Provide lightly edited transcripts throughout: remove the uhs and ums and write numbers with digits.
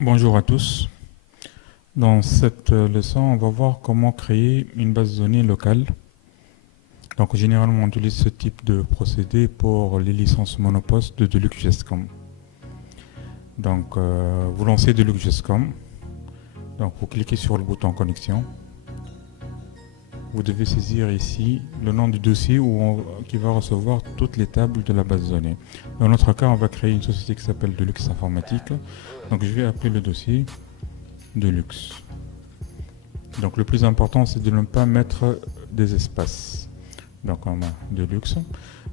Bonjour à tous. Dans cette leçon, on va voir comment créer une base de données locale. Donc, généralement, on utilise ce type de procédé pour les licences monopost de Deluxe.com. Donc, vous lancez Deluxe.com. Donc, vous cliquez sur le bouton connexion. Vous devez saisir ici le nom du dossier qui va recevoir toutes les tables de la base de données. Dans notre cas, on va créer une société qui s'appelle Deluxe Informatique. Donc, je vais appeler le dossier Deluxe. Donc le plus important, c'est de ne pas mettre des espaces. Donc on a Deluxe.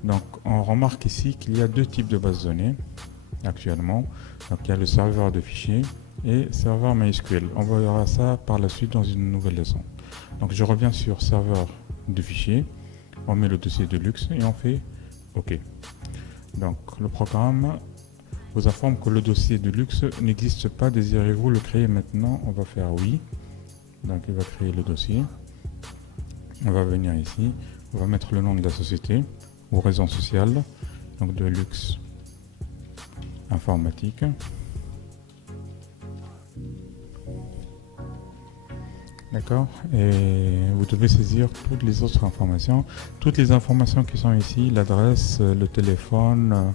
Donc on remarque ici qu'il y a deux types de bases de données actuellement. Donc il y a le serveur de fichiers et serveur MySQL. On verra ça par la suite dans une nouvelle leçon. Donc je reviens sur serveur de fichiers. On met le dossier Deluxe et on fait OK. Donc le programme vous informe que le dossier Deluxe n'existe pas. Désirez-vous le créer maintenant? On va faire oui. Donc il va créer le dossier. On va venir ici. On va mettre le nom de la société ou raison sociale. Donc Deluxe Informatique. D'accord. Et vous devez saisir toutes les autres informations. Toutes les informations qui sont ici, l'adresse, le téléphone,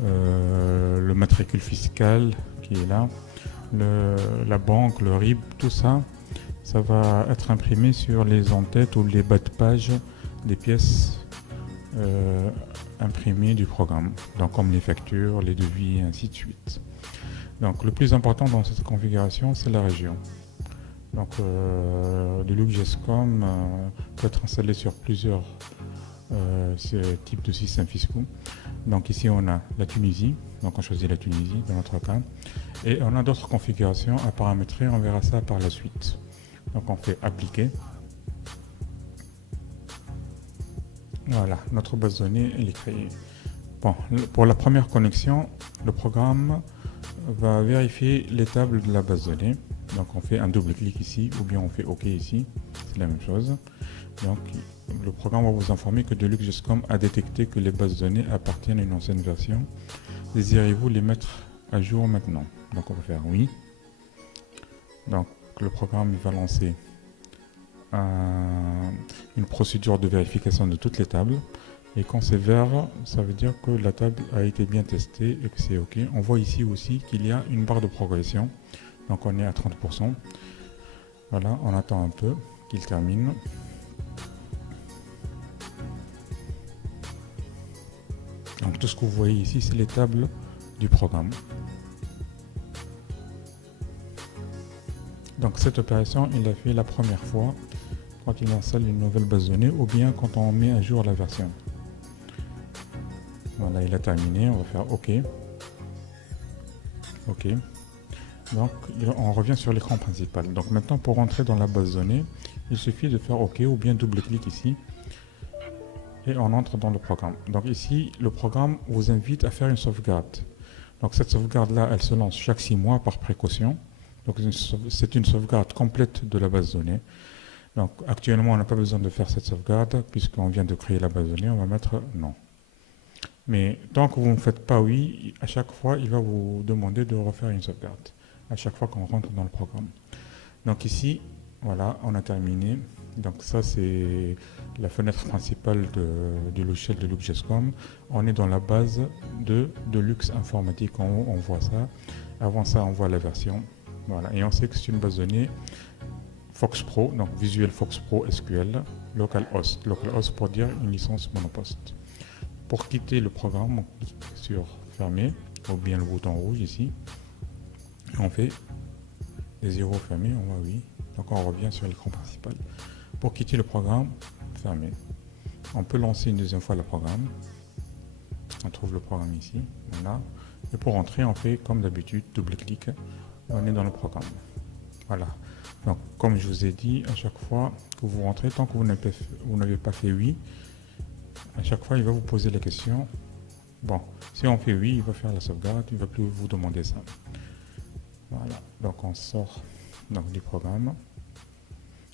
le matricule fiscal qui est là, la banque, le RIB, tout ça. Ça va être imprimé sur les en-têtes ou les bas de page des pièces imprimées du programme, donc comme les factures, les devis et ainsi de suite. Donc le plus important dans cette configuration, c'est la région. Donc Deluxe.com peut être installé sur plusieurs types de systèmes fiscaux. Donc ici on a la Tunisie, donc on choisit la Tunisie dans notre cas, et on a d'autres configurations à paramétrer, on verra ça par la suite. Donc on fait appliquer. Voilà, notre base de données elle est créée. Bon, pour la première connexion, le programme va vérifier les tables de la base de données. Donc on fait un double clic ici ou bien on fait OK ici, c'est la même chose. Donc le programme va vous informer que Deluxe.com a détecté que les bases de données appartiennent à une ancienne version. Désirez-vous les mettre à jour maintenant? Donc on va faire oui. Donc le programme va lancer une procédure de vérification de toutes les tables. Et quand c'est vert, ça veut dire que la table a été bien testée et que c'est OK. On voit ici aussi qu'il y a une barre de progression. Donc on est à 30%. Voilà, on attend un peu qu'il termine. Donc tout ce que vous voyez ici, c'est les tables du programme. Donc cette opération, il l'a fait la première fois quand il installe une nouvelle base de données ou bien quand on met à jour la version. Voilà, il a terminé, on va faire OK. OK. Donc on revient sur l'écran principal. Donc maintenant pour rentrer dans la base de données, il suffit de faire OK ou bien double-clic ici. Et on entre dans le programme. Donc ici, le programme vous invite à faire une sauvegarde. Donc cette sauvegarde-là, elle se lance chaque 6 mois par précaution. Donc c'est une sauvegarde complète de la base de données. Donc actuellement, on n'a pas besoin de faire cette sauvegarde puisqu'on vient de créer la base de données. On va mettre non. Mais tant que vous ne faites pas oui, à chaque fois, il va vous demander de refaire une sauvegarde. À chaque fois qu'on rentre dans le programme. Donc ici, voilà, on a terminé. Donc ça, c'est la fenêtre principale du logiciel de Deluxe.com. On est dans la base de Deluxe Informatique. En haut, on voit ça. Avant ça, on voit la version. Voilà. Et on sait que c'est une base de données Fox Pro, donc Visual Fox Pro SQL, localhost. Localhost pour dire une licence monopost. Pour quitter le programme, on clique sur fermer, ou bien le bouton rouge ici. On fait les zéros fermés, on voit oui. Donc on revient sur l'écran principal. Pour quitter le programme, fermer. On peut lancer une deuxième fois le programme. On trouve le programme ici. Voilà. Et pour entrer, on fait comme d'habitude, double-clic. On est dans le programme. Voilà. Donc comme je vous ai dit, à chaque fois que vous rentrez, tant que vous n'avez pas fait oui, à chaque fois il va vous poser la question. Bon, si on fait oui, il va faire la sauvegarde, il ne va plus vous demander ça. Voilà. Donc on sort du programme.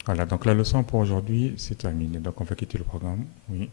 Voilà, donc la leçon pour aujourd'hui, c'est terminé. Donc on va quitter le programme. Oui.